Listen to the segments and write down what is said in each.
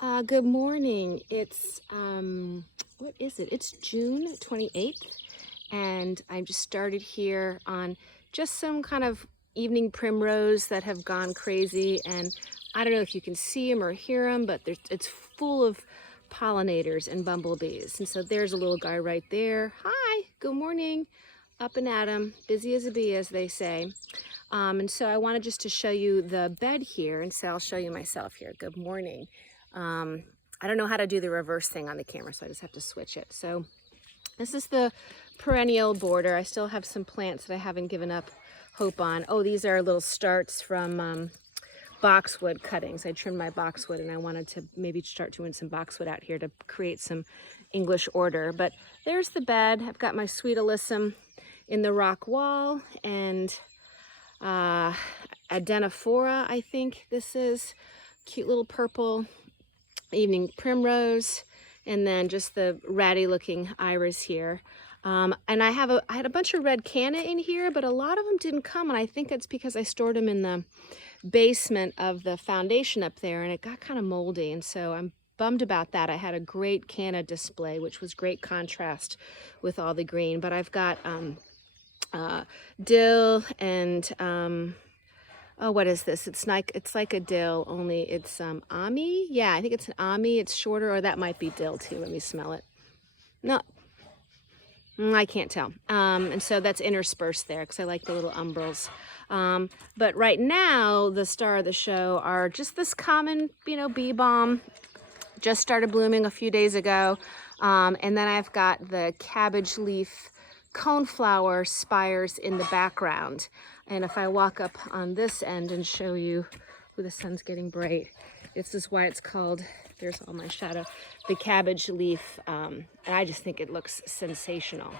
Good morning. It's what is it? It's June 28th, and I just started here on just some kind of evening primrose that have gone crazy, and I don't know if you can see them or hear them, but it's full of pollinators and bumblebees. And so there's a little guy right there. Hi, good morning. Up and at 'em, busy as a bee, as they say. And so I wanted just to show you the bed here, and so I'll show you myself here. Good morning. Um, I don't know how to do the reverse thing on the camera, so I just have to switch it. So this is the perennial border. I still have some plants that I haven't given up hope on. Oh, these are little starts from boxwood cuttings. I trimmed my boxwood and I wanted to maybe start doing some boxwood out here to create some English order. But there's the bed. I've got my sweet alyssum in the rock wall, and Adenophora, I think this is. Cute little purple evening primrose, and then just the ratty looking iris here. And I had a bunch of red canna in here, but a lot of them didn't come, and I think it's because I stored them in the basement of the foundation up there, and it got kind of moldy, and so I'm bummed about that. I had a great canna display, which was great contrast with all the green, but I've got dill and oh, what is this? It's like a dill, only it's Ami. Yeah, I think it's an Ami. It's shorter, or that might be dill too. Let me smell it. No, I can't tell. And so that's interspersed there because I like the little umbrals. But right now, the star of the show are just this common, bee balm. Just started blooming a few days ago. And then I've got the cabbage leaf coneflower spires in the background. And if I walk up on this end and show you, the sun's getting bright, this is why it's called, there's all my shadow, the cabbage leaf. And I just think it looks sensational.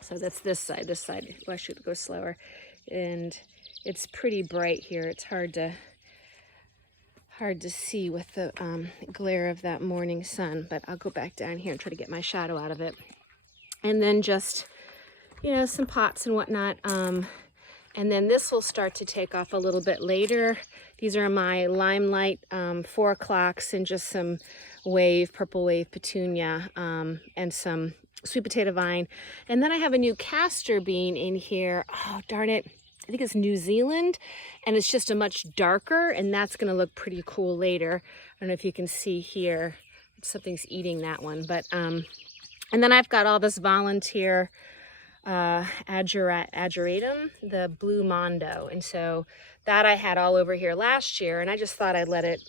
So that's this side. Well, I should go slower. And it's pretty bright here. It's hard to see with the glare of that morning sun, but I'll go back down here and try to get my shadow out of it. And then just, some pots and whatnot. And then this will start to take off a little bit later. These are my Limelight 4 o'clocks and just some purple wave petunia, and some sweet potato vine. And then I have a new castor bean in here. Oh, darn it. I think it's New Zealand, and it's just a much darker, and that's going to look pretty cool later. I don't know if you can see here. Something's eating that one. But and then I've got all this volunteer ageratum, the blue mondo, and so that I had all over here last year, and I just thought I'd let it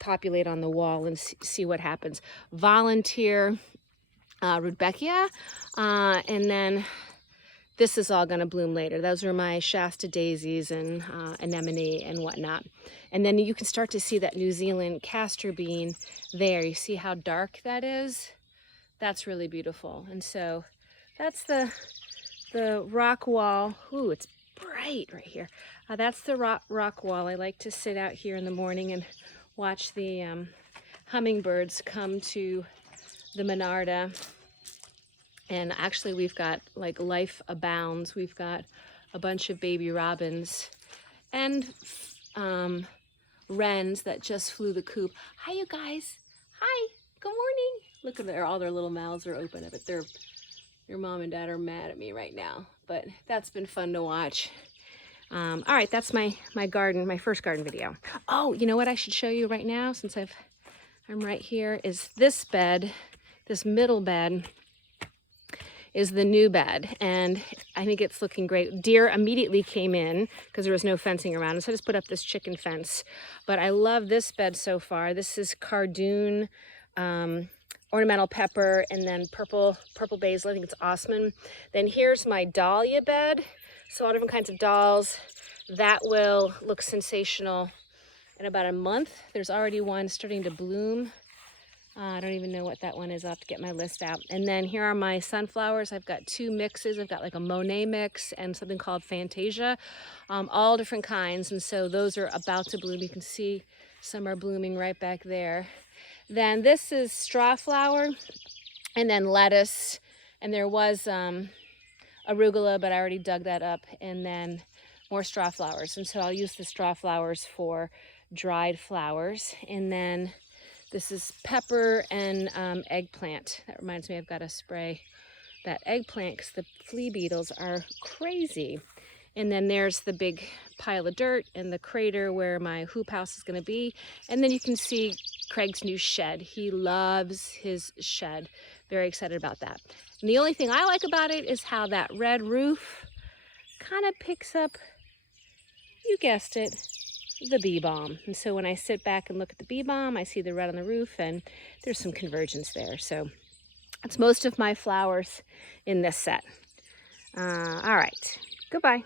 populate on the wall and see what happens. Volunteer rudbeckia, and then this is all going to bloom later. Those are my Shasta daisies and anemone and whatnot. And then you can start to see that New Zealand castor bean there. You see how dark that is? That's really beautiful. And so that's the rock wall. Ooh, it's bright right here. That's the rock wall. I like to sit out here in the morning and watch the hummingbirds come to the Monarda. And actually we've got like life abounds. We've got a bunch of baby robins and wrens that just flew the coop. Hi, you guys. Hi, good morning. Look at all their little mouths are open. But your mom and dad are mad at me right now, but that's been fun to watch. All right, that's my garden, my first garden video. Oh, you know what I should show you right now, since I'm right here, is this bed. This middle bed is the new bed, and I think it's looking great. Deer immediately came in because there was no fencing around, so I just put up this chicken fence. But I love this bed so far. This is cardoon, ornamental pepper, and then purple basil. I think it's osman. Then here's my dahlia bed. So all different kinds of dolls. That will look sensational in about a month. There's already one starting to bloom. I don't even know what that one is. I'll have to get my list out. And then here are my sunflowers. I've got 2 mixes. I've got like a Monet mix and something called Fantasia, all different kinds. And so those are about to bloom. You can see some are blooming right back there. Then this is straw flower, and then lettuce. And there was arugula, but I already dug that up. And then more straw flowers. And so I'll use the straw flowers for dried flowers. And then This is pepper and eggplant. That reminds me, I've got to spray that eggplant because the flea beetles are crazy. And then there's the big pile of dirt and the crater where my hoop house is going to be. And then you can see Craig's new shed. He loves his shed. Very excited about that. And the only thing I like about it is how that red roof kind of picks up, you guessed it, the bee balm. And so when I sit back and look at the bee balm, I see the red on the roof, and there's some convergence there. So that's most of my flowers in this set. All right, goodbye.